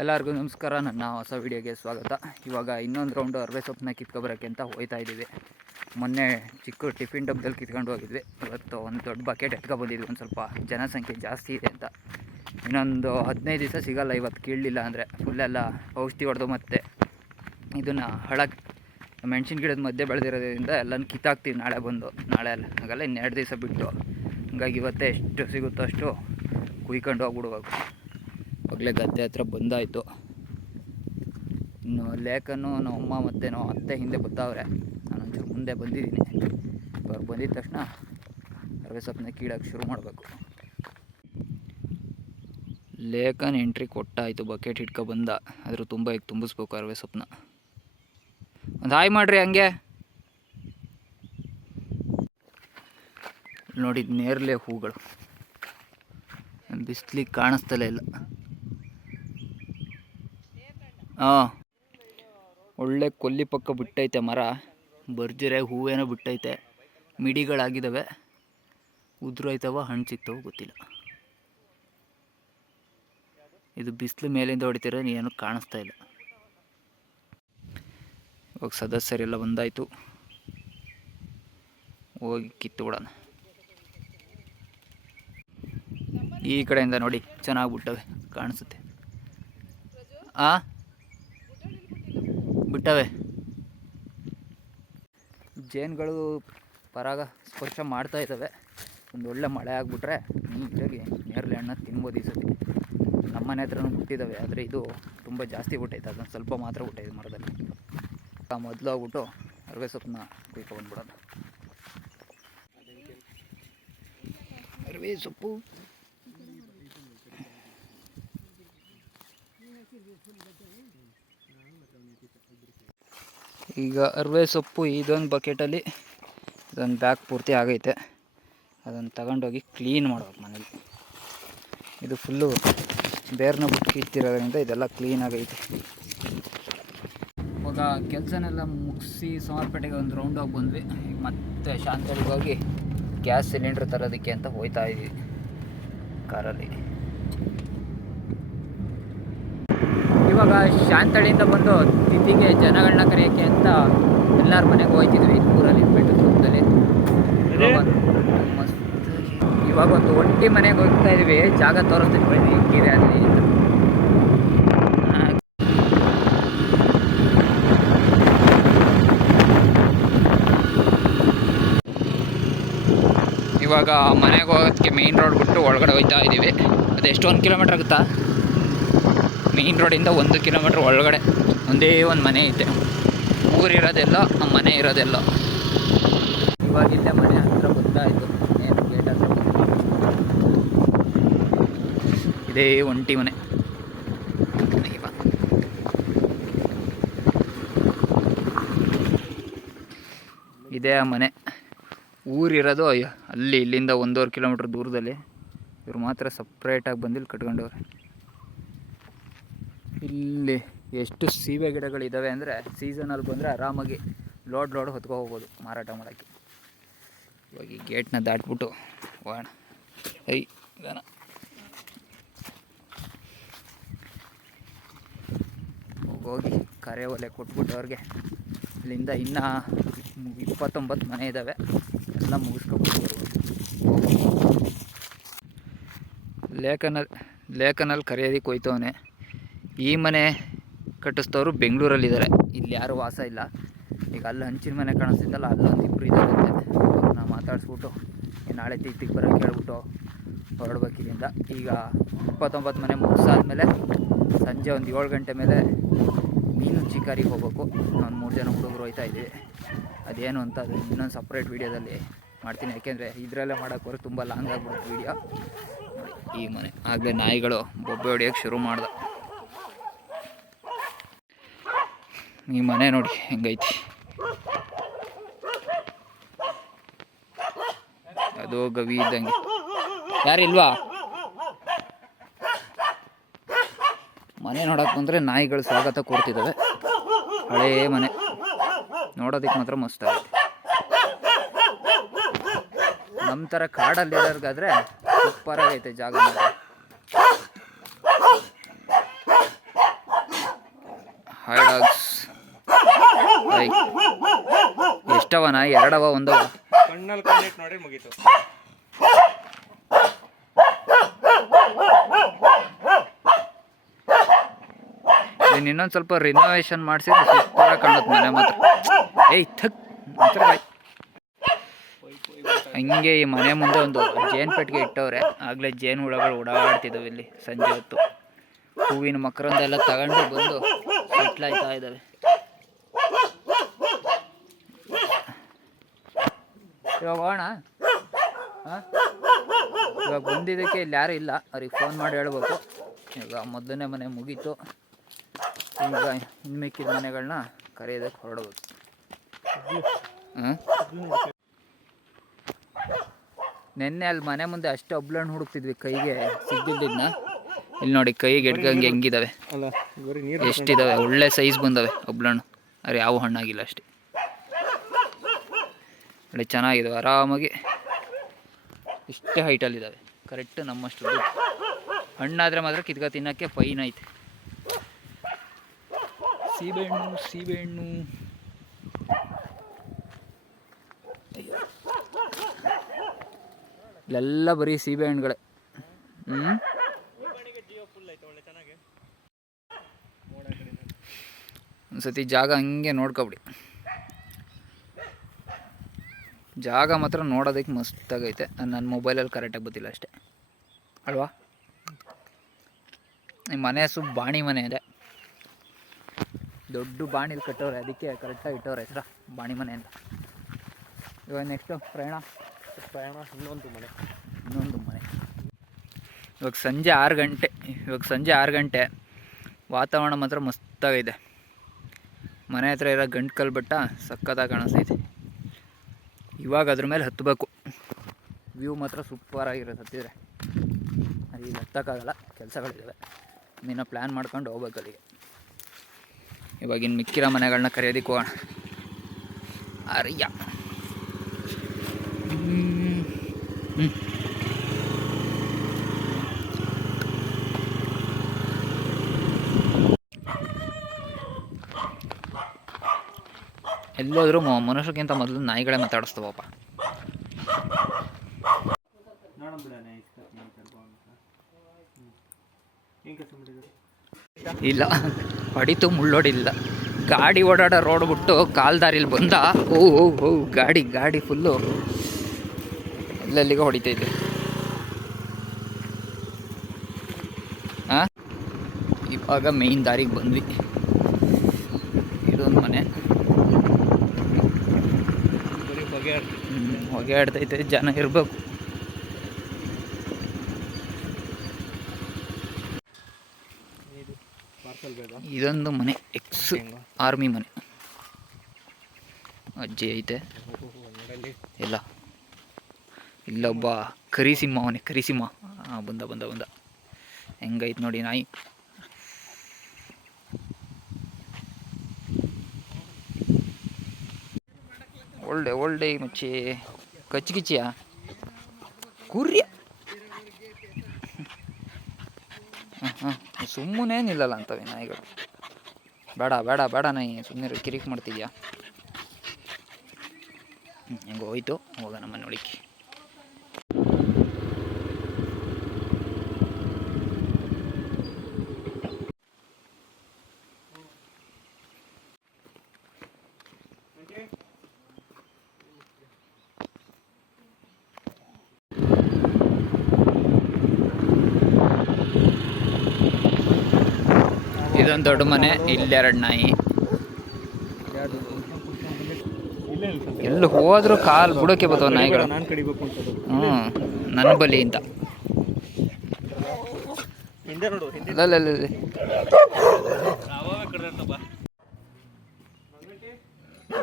ಎಲ್ಲರಿಗೂ ನಮಸ್ಕಾರ. ನನ್ನ ಹೊಸ ವಿಡಿಯೋಗೆ ಸ್ವಾಗತ. ಇವಾಗ ಇನ್ನೊಂದು ರೌಂಡು ಅರವೆ ಸೊಪ್ಪನ್ನ ಕಿತ್ಕೊಬರೋಕ್ಕೆ ಅಂತ ಹೋಗ್ತಾ ಇದ್ದೀವಿ. ಮೊನ್ನೆ ಚಿಕ್ಕ ಟಿಫಿನ್ ಡಬ್ಬದಲ್ಲಿ ಕಿತ್ಕೊಂಡು ಹೋಗಿದ್ವಿ. ಇವತ್ತು ಒಂದು ದೊಡ್ಡ ಬಕೆಟ್ ಎತ್ಕೊಬಂದಿದ್ವಿ. ಒಂದು ಸ್ವಲ್ಪ ಜನಸಂಖ್ಯೆ ಜಾಸ್ತಿ ಇದೆ ಅಂತ. ಇನ್ನೊಂದು 15 ದಿವಸ ಸಿಗೋಲ್ಲ ಇವತ್ತು ಕೀಳಲಿಲ್ಲ ಅಂದರೆ. ಫುಲ್ಲೆಲ್ಲ ಔಷಧಿ ಹೊಡೆದು ಮತ್ತು ಇದನ್ನು ಮೆಣಸಿನ ಗಿಡದ ಮಧ್ಯೆ ಬೆಳೆದಿರೋದ್ರಿಂದ ಎಲ್ಲನೂ ಕಿತ್ತಾಕ್ತೀವಿ ನಾಳೆ ಬಂದು. ನಾಳೆ ಆಗಲ್ಲ, ಇನ್ನು 2 ದಿವಸ ಬಿಟ್ಟು. ಹಂಗಾಗಿ ಇವತ್ತೇ ಎಷ್ಟು ಸಿಗುತ್ತೋ ಅಷ್ಟು ಕುಯ್ಕೊಂಡು ಹೋಗ್ಬಿಡ್ಬೇಕು. ಆಗಲೇ ಗದ್ದೆ ಹತ್ರ ಬಂದಾಯಿತು. ಇನ್ನು ಲೇಖನು ನಮ್ಮ ಅಮ್ಮ ಮತ್ತು ನಾವು ಅತ್ತೆ ಹಿಂದೆ ಬರ್ತಾವ್ರೆ. ನಾನೊಂಚೂರು ಮುಂದೆ ಬಂದಿದ್ದೀನಿ. ಅವ್ರು ಬಂದಿದ ತಕ್ಷಣ ಅರವೆ ಸೊಪ್ಪನ್ನ ಕೀಳೋಕ್ಕೆ ಶುರು ಮಾಡಬೇಕು. ಲೇಖನ ಎಂಟ್ರಿ ಕೊಟ್ಟಾಯಿತು. ಬಕೆಟ್ ಹಿಡ್ಕೊ ಬಂದ. ಆದರೂ ತುಂಬ ಈಗ ತುಂಬಿಸ್ಬೇಕು ಅರವೆ ಸೊಪ್ಪನ್ನ. ಒಂದು ಹಾಯ್ ಮಾಡಿರಿ ಹಂಗೆ. ನೋಡಿ, ನೇರಳೆ ಹೂಗಳು ಬಿಸಿಲಿಗೆ ಕಾಣಿಸ್ತಲೇ ಇಲ್ಲ. ಒಳ್ಳೆ ಕೊಲ್ಲಿ ಪಕ್ಕ ಬಿಟ್ಟೈತೆ ಮರ. ಬರ್ಜಿರೆ ಹೂವೇನೋ ಬಿಟ್ಟೈತೆ. ಮಿಡಿಗಳಾಗಿದ್ದಾವೆ. ಉದುರೋಯ್ತವ, ಹಣ್ಣು ಸಿಗ್ತವೆ ಗೊತ್ತಿಲ್ಲ. ಇದು ಬಿಸಿಲು ಮೇಲಿಂದ ಹೊಡಿತೀರ, ಏನೂ ಕಾಣಿಸ್ತಾ ಇಲ್ಲ. ಇವಾಗ ಸದಸ್ಯರೆಲ್ಲ ಬಂದಾಯಿತು. ಹೋಗಿ ಕಿತ್ತು ಬಿಡೋಣ. ಈ ಕಡೆಯಿಂದ ನೋಡಿ, ಚೆನ್ನಾಗಿ ಬಿಟ್ಟವೆ, ಕಾಣಿಸುತ್ತೆ. ಬಿಟ್ಟವೆ. ಜೇನುಗಳು ಪರಾಗ ಸ್ಪರ್ಶ ಮಾಡ್ತಾ ಇದ್ದಾವೆ. ಒಂದು ಒಳ್ಳೆ ಮಳೆ ಆಗಿಬಿಟ್ರೆ ನೀಟಾಗಿ ನೇರಳೆ ಹಣ್ಣು ತಿನ್ಬೋದು ಈ ಸತಿ. ನಮ್ಮನೆ ಹತ್ರನೂ ಬಿಟ್ಟಿದ್ದಾವೆ, ಆದರೆ ಇದು ತುಂಬ ಜಾಸ್ತಿ ಬಿಟ್ಟೈತೆ. ಅದೊಂದು ಸ್ವಲ್ಪ ಮಾತ್ರ ಬಿಟ್ಟೈತೆ ಮರದಲ್ಲಿ. ಮೊದಲು ಹೋಗ್ಬಿಟ್ಟು ಅರವೆ ಸೊಪ್ಪನ್ನ ಕುಯ್ಕೊಂಡ್ಬಿಡೋಣ. ಅರವೆ ಸೊಪ್ಪು ಈಗ ಅರವೆ ಸೊಪ್ಪು ಇದೊಂದು ಬಕೆಟಲ್ಲಿ ಇದೊಂದು ಬ್ಯಾಗ್ ಪೂರ್ತಿ ಆಗೈತೆ. ಅದನ್ನು ತಗೊಂಡೋಗಿ ಕ್ಲೀನ್ ಮಾಡ್ಬೇಕು ಮನೇಲಿ. ಇದು ಫುಲ್ಲು ಬೇರ್ನ ಬಿಟ್ಟು ಕಿತ್ತಿರೋದ್ರಿಂದ ಇದೆಲ್ಲ ಕ್ಲೀನ್ ಆಗೈತೆ. ಇವಾಗ ಕೆಲಸನೆಲ್ಲ ಮುಗಿಸಿ ಸೋಮವಾರಪೇಟೆಗೆ ಒಂದು ರೌಂಡ್ ಹೋಗಿ ಬಂದ್ವಿ. ಈಗ ಮತ್ತೆ ಶಾಂತಳಿಗೆ ಹೋಗಿ ಗ್ಯಾಸ್ ಸಿಲಿಂಡ್ರ್ ತರೋದಕ್ಕೆ ಅಂತ ಹೋಗ್ತಾ ಇದ್ವಿ ಕಾರಲ್ಲಿ. ಇವಾಗ ಶಾಂತಳಿಯಿಂದ ಬಂದು ತಿಥಿಗೆ ಜನಗಳನ್ನ ಕರೆಯೋಕ್ಕೆ ಅಂತ ಎಲ್ಲರ ಮನೆಗೆ ಹೋಗ್ತಿದ್ವಿ. ಊರಲ್ಲಿ ಇಟ್ಬಿಟ್ಟು ಸುತ್ತದಲ್ಲಿ ಮಸ್ತ್. ಇವಾಗ ಒಂದು ಒಂಟಿ ಮನೆಗೆ ಹೋಗ್ತಾ ಇದ್ವಿ. ಜಾಗ ತೋರಿಸ್ತೀನಿ ಬನ್ನಿ, ಹೆಂಗಿದೆ ಅಲ್ಲಿ. ಇವಾಗ ಮನೆಗೆ ಹೋಗೋದಕ್ಕೆ ಮೇನ್ ರೋಡ್ ಬಿಟ್ಟು ಒಳಗಡೆ ಹೋಗ್ತಾ ಇದ್ದೀವಿ. ಅದೆಷ್ಟು 1 ಕಿಲೋಮೀಟ್ರ್ ಆಗುತ್ತಾ? ಮೇನ್ ರೋಡಿಂದ 1 ಕಿಲೋಮೀಟ್ರ್ ಒಳಗಡೆ ಒಂದೇ ಒಂದು ಮನೆ ಐತೆ. ಊರಿರೋದೆಲ್ಲ, ನಮ್ಮ ಮನೆ ಇರೋದೆಲ್ಲ. ಇವಾಗಿಲ್ಲೇ ಮನೆ ಹತ್ರ ಬಂದಾಯಿತು. ಏನು ಗೇಟ್ ಹತ್ರ ಇದೇ ಒಂಟಿ ಮನೆ. ಇದೇ ಆ ಮನೆ. ಊರಿರೋದು ಅಲ್ಲಿ, ಇಲ್ಲಿಂದ 1.5 ಕಿಲೋಮೀಟ್ರ್ ದೂರದಲ್ಲಿ. ಇವ್ರು ಮಾತ್ರ ಸಪ್ರೇಟಾಗಿ ಬಂದಿಲ್ಲಿ ಕಟ್ಕೊಂಡವ್ರೆ. ಇಲ್ಲಿ ಎಷ್ಟು ಸೀಬೆ ಗಿಡಗಳಿದ್ದಾವೆ ಅಂದರೆ ಸೀಸನಲ್ಲಿ ಬಂದರೆ ಆರಾಮಾಗಿ ಲೋಡ್ ಹೊತ್ಕೊ ಹೋಗ್ಬೋದು ಮಾರಾಟ ಮಾಡೋಕ್ಕೆ. ಇವಾಗ ಈ ಗೇಟ್ನ ದಾಟ್ಬಿಟ್ಟು ಹೋಗೋಣ. ಹೋಗಿ ಕರೆ ಒಲೆ ಕೊಟ್ಬಿಟ್ಟು ಅವ್ರಿಗೆ ಇಲ್ಲಿಂದ ಇನ್ನೂ 29 ಮನೆ ಇದ್ದಾವೆ. ಎಲ್ಲ ಮುಗಿಸ್ಕೊಬಿಟ್ಟು ಲೇಖನಲ್ಲಿ ಕರೆಯೋದಕ್ಕೆ ಹೋಯ್ತವನೆ. ಈ ಮನೆ ಕಟ್ಟಿಸ್ತವರು ಬೆಂಗಳೂರಲ್ಲಿದ್ದಾರೆ. ಇಲ್ಲಿ ಯಾರೂ ವಾಸ ಇಲ್ಲ. ಈಗ ಅಲ್ಲಿ ಹಂಚಿನ ಮನೆ ಕಾಣಿಸ್ತಿದ್ದಲ್ಲ, ಅಲ್ಲೊಂದು 2 ಇದ್ದಾರಂತೆ. ನಾವು ಮಾತಾಡಿಸ್ಬಿಟ್ಟು ನಾಳೆ ತಿತ್ತಿಗೆ ಬರೋಕ್ಕೆ ಹೇಳ್ಬಿಟ್ಟು ಹೊರಡ್ಬೇಕು ಇಲ್ಲಿಂದ. ಈಗ 29 ಮನೆ ಮುಗಿಸಾದ್ಮೇಲೆ ಸಂಜೆ ಒಂದು 7 ಗಂಟೆ ಮೇಲೆ ಮೀನು ಚಿಕಾರಿಗೆ ಹೋಗ್ಬೇಕು. ಒಂದು 3 ಜನ ಹುಡುಗರು ಹೋಗ್ತಾ ಇದ್ದೀವಿ. ಅದೇನು ಅಂತ ಅದು ಇನ್ನೊಂದು ಸಪ್ರೇಟ್ ವೀಡಿಯೋದಲ್ಲಿ ಮಾಡ್ತೀನಿ. ಯಾಕೆಂದರೆ ಇದರಲ್ಲೇ ಮಾಡೋಕ್ಕೆ ತುಂಬ ಲಾಂಗ್ ಆಗ್ಬಿಡುತ್ತೆ ವೀಡಿಯೋ. ನೋಡಿ, ಈ ಮನೆ ಆಗಲೇ ನಾಯಿಗಳು ಬೊಬ್ಬೆ ಹೊಡಿಯೋಕ್ಕೆ ಶುರು ಮಾಡ್ದೆ. ಈ ಮನೆ ನೋಡಿ ಹೆಂಗೈತಿ. ಅದು ಗವಿ ಇದ್ದಂಗೆ. ಯಾರಿಲ್ವಾ? ಮನೆ ನೋಡೋಕೆ ಬಂದರೆ ನಾಯಿಗಳು ಸ್ವಾಗತ ಕೊಡ್ತಿದ್ದಾವೆ. ಹಳೇ ಮನೆ ನೋಡೋದಕ್ಕೆ ಮಾತ್ರ ಮಸ್ತ್ ಆಗೈತೆ. ನಮ್ಮ ಥರ ಕಾಡಲ್ಲಿರೋರ್ಗಾದ್ರೆ ಸೂಪರ್ ಆಗೈತೆ ಜಾಗ. Hi dogs. ಎಷ್ಟವ ನಾಯಿ? ಎರಡವ ಒಂದವ? ಕಣ್ಣಲ್ಲಿ ಕಣ್ಣಿಟ್ಟು ನೋಡಿ ಮುಗೀತು. ಇನ್ನೊಂದು ಸ್ವಲ್ಪ ರಿನೋವೇಷನ್ ಮಾಡಿಸಿದ್ರೆ ಸೂಪರಾಗಿ ಕಾಣುತ್ತೆ ಮನೆ ಮಾತ್ರ. ಏಯ್ ಥಕ್ ಹಂಗೆ ಈ ಮನೆ ಮುಂದೆ ಒಂದು ಜೇನು ಪೆಟ್ಟಿಗೆ ಇಟ್ಟವ್ರೆ. ಆಗಲೇ ಜೇನು ಹುಳಗಳು ಓಡಾಡ್ತಿದ್ದಾವೆ ಇಲ್ಲಿ ಸಂಜೆ ಹೊತ್ತು. ಹೂವಿನ ಮಕರಂದೆಲ್ಲ ತಗೊಂಡು ಬಂದು ಸೆಟ್ಲಾಯ್ತಾ ಇದ್ದಾವೆ. ಇವಾಗ ಹೋಗೋಣ. ಹಾಂ, ಇವಾಗ ಬಂದಿದ್ದಕ್ಕೆ ಇಲ್ಲಿ ಯಾರೂ ಇಲ್ಲ, ಅವ್ರಿಗೆ ಫೋನ್ ಮಾಡಿ ಹೇಳ್ಬೇಕು. ಈಗ ಮೊದಲನೇ ಮನೆ ಮುಗೀತು. ಈಗ ಇನ್ನು ಮಿಕ್ಕಿದ ಮನೆಗಳನ್ನ ಕರೆಯೋದಕ್ಕೆ ಹೊರಡ್ಬೇಕು. ಹಾಂ, ನೆನ್ನೆ ಅಲ್ಲಿ ಮನೆ ಮುಂದೆ ಅಷ್ಟು ಒಬ್ಲಣ್ಣು ಹುಡುಕ್ತಿದ್ವಿ, ಕೈಗೆ ಸಿಗ್ದಿದ್ದನ್ನ. ಇಲ್ಲಿ ನೋಡಿ ಕೈಗೆ ಎಡ್ಗಂಗೆ ಹೆಂಗಿದಾವೆ, ಎಷ್ಟಿದಾವೆ, ಒಳ್ಳೆ ಸೈಜ್ ಬಂದವೆ ಒಬ್ಲಣ್ಣು. ಅರೆ ಯಾವ ಹಣ್ಣಾಗಿಲ್ಲ ಅಷ್ಟೇ, ಒಳ್ಳೆ ಚೆನ್ನಾಗಿದ್ದಾವೆ. ಆರಾಮಾಗಿ ಇಷ್ಟೇ ಹೈಟಲ್ಲಿದ್ದಾವೆ, ಕರೆಕ್ಟ್ ನಮ್ಮಷ್ಟು ದುಡ್ಡು. ಹಣ್ಣಾದರೆ ಮಾತ್ರ ಕಿತ್ಕ ತಿನ್ನೋಕ್ಕೆ ಫೈನ್ ಐತೆ. ಸೀಬೆಹಣ್ಣು ಇಲ್ಲೆಲ್ಲ ಬರೀ ಸೀಬೆಹಣ್ಣುಗಳೇ. ಒಂದ್ಸತಿ ಜಾಗ ಹಂಗೆ ನೋಡ್ಕೊಬಿಡಿ. ಜಾಗ ಮಾತ್ರ ನೋಡೋದಕ್ಕೆ ಮಸ್ತಾಗೈತೆ. ನನ್ನ ಮೊಬೈಲಲ್ಲಿ ಕರೆಕ್ಟಾಗಿ ಗೊತ್ತಿಲ್ಲ ಅಷ್ಟೇ ಅಲ್ವಾ. ಈ ಮನೆ ಹೆಸರು ಬಾಣಿ ಮನೆ ಇದೆ. ದೊಡ್ಡ ಬಾಣಿಲಿ ಕಟ್ಟವ್ರೆ, ಅದಕ್ಕೆ ಕರೆಕ್ಟಾಗಿ ಇಟ್ಟವ್ರೆ ಹೆಸರು ಬಾಣಿ ಮನೆ ಅಂತ. ಇವಾಗ ನೆಕ್ಸ್ಟು ಪ್ರಯಾಣ ಇನ್ನೊಂದು ಮನೆ. ಇವಾಗ ಸಂಜೆ 6 ಗಂಟೆ. ವಾತಾವರಣ ಮಾತ್ರ ಮಸ್ತಾಗೈತೆ. ಮನೆ ಹತ್ರ ಇರೋ ಗಂಟು ಕಲ್ಲು ಬೆಟ್ಟ ಸಕ್ಕತ್ತಾಗಿ ಕಾಣಿಸ್ತೈತೆ. ಇವಾಗ ಅದ್ರ ಮೇಲೆ ಹತ್ತಬೇಕು. ವ್ಯೂ ಮಾತ್ರ ಸೂಪರಾಗಿರುತ್ತೆ ಹತ್ತಿದ್ರೆ. ಅದು ಈಗ ಹತ್ತಕ್ಕಾಗಲ್ಲ, ಕೆಲಸಗಳಿದ್ದಾವೆ. ಇನ್ನೂ ಪ್ಲ್ಯಾನ್ ಮಾಡ್ಕೊಂಡು ಹೋಗ್ಬೇಕು ಅಲ್ಲಿಗೆ. ಇವಾಗಿನ್ನು ಮಿಕ್ಕಿರೋ ಮನೆಗಳನ್ನ ಕರೆಯೋದಕ್ಕೆ ಹೋಗೋಣ. ಅಯ್ಯ ಎಲ್ಲೋದ್ರೂ ಮನುಷ್ಯರ್ಗಿಂತ ಮೊದಲು ನಾಯಿಗಳೇ ಮಾತಾಡಿಸ್ತವಪ್ಪ. ಇಲ್ಲ ಹೊಡಿತು, ಮುಳ್ಳೊಡಿಲ್ಲ. ಗಾಡಿ ಓಡಾಡೋ ರೋಡ್ ಬಿಟ್ಟು ಕಾಲ್ದಾರಿಲಿ ಬಂದ. ಓ ಗಾಡಿ ಫುಲ್ಲು ಎಲ್ಲೆಲ್ಲಿಗೆ ಹೊಡಿತೈತೆ. ಹಾಂ, ಇವಾಗ ಮೇಯ್ನ್ ದಾರಿಗೆ ಬಂದ್ವಿ. ಇದೊಂದು ಮನೆ ಹೊಗೆ ಆಡ್ತೈತೆ, ಜನ ಇರಬೇಕು. ಇದೊಂದು ಮನೆ ಎಕ್ಸ್ ಆರ್ಮಿ ಮನೆ. ಅಜ್ಜಿ ಐತೆ ಎಲ್ಲ. ಇಲ್ಲೊಬ್ಬ ಕರಿಸಿಂಹ ಅವನೇ, ಕರಿಸಿಂಹ. ಬಂದ ಹೆಂಗೈತೆ ನೋಡಿ ನಾಯಿ. ಒಳ್ಳೆ ಮಚ್ಚಿ ಕಚ್ಚಿಕಿಚ್ಚಿಯ ಕುರ್ಯ. ಸುಮ್ಮನೆ ನಿಲ್ಲಲ್ಲ ಅಂತವೆ ನಾಯಿಗಳು. ಬೇಡ ನಾಯಿ, ಸುಮ್ಮನೆ ಕಿರಿಕ್ ಮಾಡ್ತಿದ್ಯಾ. ಹೆಂಗೆ ಹೋಯ್ತು, ಹೋಗೋಣ ಮನೆ ಒಳಕ್ಕೆ. ಇದೊಂದು ದೊಡ್ಡ ಮನೆ, ಇಲ್ಲೆರಡು ನಾಯಿ. ಎಲ್ಲಿ ಹೋದ್ರು ಕಾಲು ಬುಡಕ್ಕೆ ಬರ್ತಾವ ನಾಯಿಗಳು. ನನ್ನ ಬಲಿ ಅಂತ.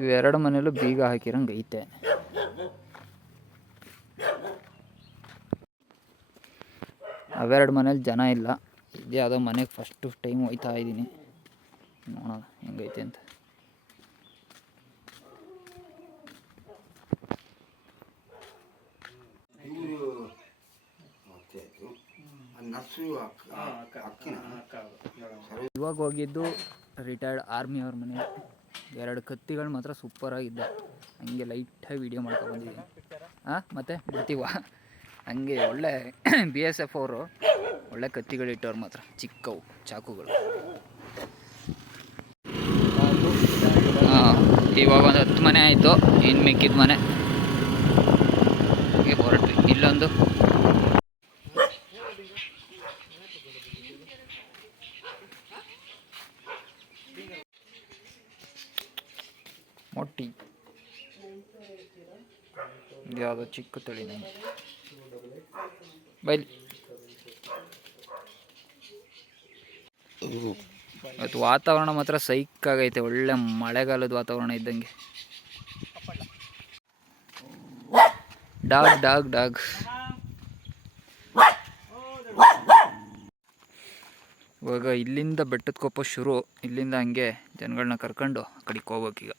ಇವೆರಡು ಮನೆಯಲ್ಲೂ ಬೀಗ ಹಾಕಿರಂಗೆ ಐತೆ. ಅವೆರಡು ಮನೇಲಿ ಜನ ಇಲ್ಲ. ಇದು ಯಾವುದೋ ಮನೆಗೆ ಫಸ್ಟು ಟೈಮ್ ಹೋಯ್ತಾ ಇದ್ದೀನಿ, ನೋಡೋಣ ಹೆಂಗೈತೆ ಅಂತ. ಇವಾಗ ಹೋಗಿದ್ದು ರಿಟೈರ್ಡ್ ಆರ್ಮಿಯವ್ರ ಮನೆ. 2 ಕತ್ತಿಗಳು ಮಾತ್ರ ಸೂಪರಾಗಿದ್ದೆ. ಹಂಗೆ ಲೈಟಾಗಿ ವೀಡಿಯೋ ಮಾಡ್ಕೊಬಂದಿದ್ದೀನಿ. ಮತ್ತು ಬಿಡ್ತೀವ ಹಂಗೆ ಒಳ್ಳೆ BSF ಅವರು ಒಳ್ಳೆ ಕತ್ತಿಗಳಿಟ್ಟವ್ರು ಮಾತ್ರ, ಚಿಕ್ಕವು ಚಾಕುಗಳು. ಇವಾಗ ಒಂದು 10 ಮನೆ ಆಯಿತು, ಇನ್ನು ಮಿಕ್ಕಿದ ಮನೆ ಹೊರಟ್ವಿ. ಇಲ್ಲೊಂದು ಮೊಟ್ಟಿ, ಯಾವುದೋ ಚಿಕ್ಕ ತಳಿನ ಬೈಲಿ. ಇವತ್ತು ವಾತಾವರಣ ಮಾತ್ರ ಸೈಕಾಗೈತೆ, ಒಳ್ಳೆ ಮಳೆಗಾಲದ ವಾತಾವರಣ ಇದ್ದಂಗೆ. ಡಾಗ್ ಡಾಗ್ ಡಾಗ್ ಇವಾಗ ಇಲ್ಲಿಂದ ಬೆಟ್ಟದ ಕೊಪ್ಪ ಶುರು. ಇಲ್ಲಿಂದ ಹಂಗೆ ಜನಗಳನ್ನ ಕರ್ಕೊಂಡು ಆ ಕಡೆಗೆ ಹೋಗ್ಬೇಕೀಗ.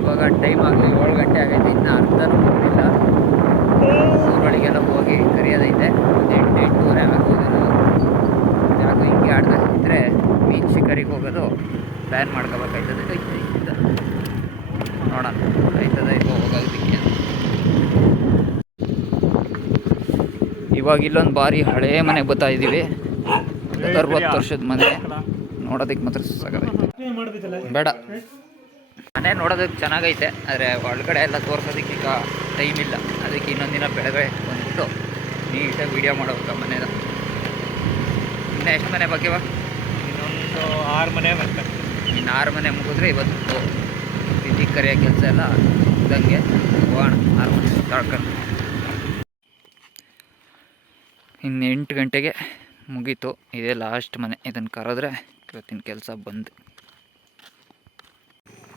ಇವಾಗ ಟೈಮ್ ಆಗಲಿ 7 ಗಂಟೆ ಆಗೈತೆ, ಇನ್ನು ಅರ್ಧನೂ ಮುಗಿದಿಲ್ಲ. ಊರೊಳಗೆಲ್ಲ ಹೋಗಿ ಕರಿಯೋದೈತೆ. 8-8:30 ಆಗೋದೇನೋ. ಯಾಕೋ ಹಿಂಗೆ ಆಡ್ತಾ ಇದ್ದರೆ ಮೀನು ಶಿಕಾರಿಗೆ ಹೋಗೋದು ಪ್ಲ್ಯಾನ್ ಮಾಡ್ಕೋಬೇಕಾಯ್ತದೆ. ನೋಡೋಣ ಆಯ್ತದ ಇಲ್ವೋ ಹೋಗೋದಕ್ಕೆ. ಇವಾಗ ಇಲ್ಲೊಂದು ಭಾರಿ ಹಳೇ ಮನೆಗೆ ಬರ್ತಾ ಇದ್ದೀವಿ. 60 ವರ್ಷದ ಮನೆ. ನೋಡೋದಕ್ಕೆ ಮಾತ್ರ ಸಾಕಾಗೈತೆ. ಬೇಡ, ಮನೆ ನೋಡೋದಕ್ಕೆ ಚೆನ್ನಾಗೈತೆ, ಆದರೆ ಒಳಗಡೆ ಎಲ್ಲ ತೋರಿಸೋದಕ್ಕೆ ಈಗ ಟೈಮ್ ಇಲ್ಲ. ಅದಕ್ಕೆ ಇನ್ನೊಂದು ದಿನ ಬೆಳಗ್ಗೆ ಬಂದ್ಬಿಟ್ಟು ನೀಟಾಗಿ ವೀಡಿಯೋ ಮಾಡೋಬೇಕು ಮನೇನ. ಇನ್ನು ಎಷ್ಟು ಮನೆ ಬಾಕಿವ? ಇನ್ನೊಂದು 6 ಮನೆ ಬರ್ತದೆ. ಇನ್ನು 6 ಮನೆ ಮುಗಿದ್ರೆ ಇವತ್ತು ತಿಥಿ ಕರಿಯೋ ಕೆಲಸ ಎಲ್ಲ ಇದ್ದಂಗೆ ಹೋಗೋಣ. 6 ಮನೆ ತಳ್ಕೊಂಡು ಇನ್ನು 8 ಗಂಟೆಗೆ ಮುಗೀತು. ಇದೇ ಲಾಸ್ಟ್ ಮನೆ. ಇದನ್ನು ಕರೆದ್ರೆ ಇವತ್ತಿನ ಕೆಲಸ ಬಂದು.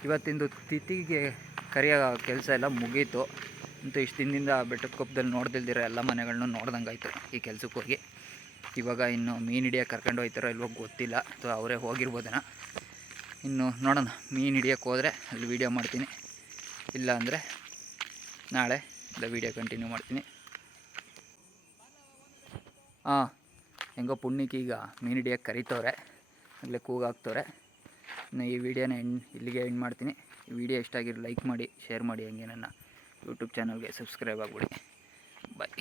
ಇವತ್ತಿಂದು ತಿಥಿಗೆ ಕರಿಯೋ ಕೆಲಸ ಎಲ್ಲ ಮುಗೀತು. ಅಂತೂ ಇಷ್ಟು ದಿನದಿಂದ ಬೆಟ್ಟದ ಕೊಪ್ಪದಲ್ಲಿ ನೋಡ್ದಿಲ್ದಿರೋ ಎಲ್ಲ ಮನೆಗಳನ್ನೂ ನೋಡ್ದಂಗಾಯ್ತು ಈ ಕೆಲಸಕ್ಕೆ ಹೋಗಿ. ಇವಾಗ ಇನ್ನು ಮೀನು ಹಿಡಿಯೋಕೆ ಕರ್ಕೊಂಡು ಹೋಗ್ತಾರೋ ಇಲ್ವೋ ಗೊತ್ತಿಲ್ಲ, ಅಥವಾ ಅವರೇ ಹೋಗಿರ್ಬೋದೇನೋ. ಇನ್ನು ನೋಡೋಣ, ಮೀನು ಹಿಡಿಯೋಕ್ಕೆ ಹೋದರೆ ಅಲ್ಲಿ ವೀಡಿಯೋ ಮಾಡ್ತೀನಿ, ಇಲ್ಲ ಅಂದರೆ ನಾಳೆ ಇಲ್ಲ ವೀಡಿಯೋ ಕಂಟಿನ್ಯೂ ಮಾಡ್ತೀನಿ. ಹೆಂಗೋ ಪುಣ್ಯಕ್ಕೆ ಈಗ ಮೀನು ಹಿಡಿಯೋಕ್ಕೆ ಕರಿತವ್ರೆ, ಆಗಲೇ ಕೂಗಾಕ್ತವ್ರೆ. ಇನ್ನು ಈ ವಿಡಿಯೋನ ಇಲ್ಲಿಗೆ ಎಂಡ್ ಮಾಡ್ತೀನಿ. ಈ ವಿಡಿಯೋ ಇಷ್ಟ ಆಗಿರೋ ಲೈಕ್ ಮಾಡಿ, ಶೇರ್ ಮಾಡಿ, ಹಂಗೆ ನನ್ನ ಯೂಟ್ಯೂಬ್ ಚಾನಲ್ಗೆ ಸಬ್ಸ್ಕ್ರೈಬ್ ಆಗಿಬಿಡಿ. ಬಾಯ್.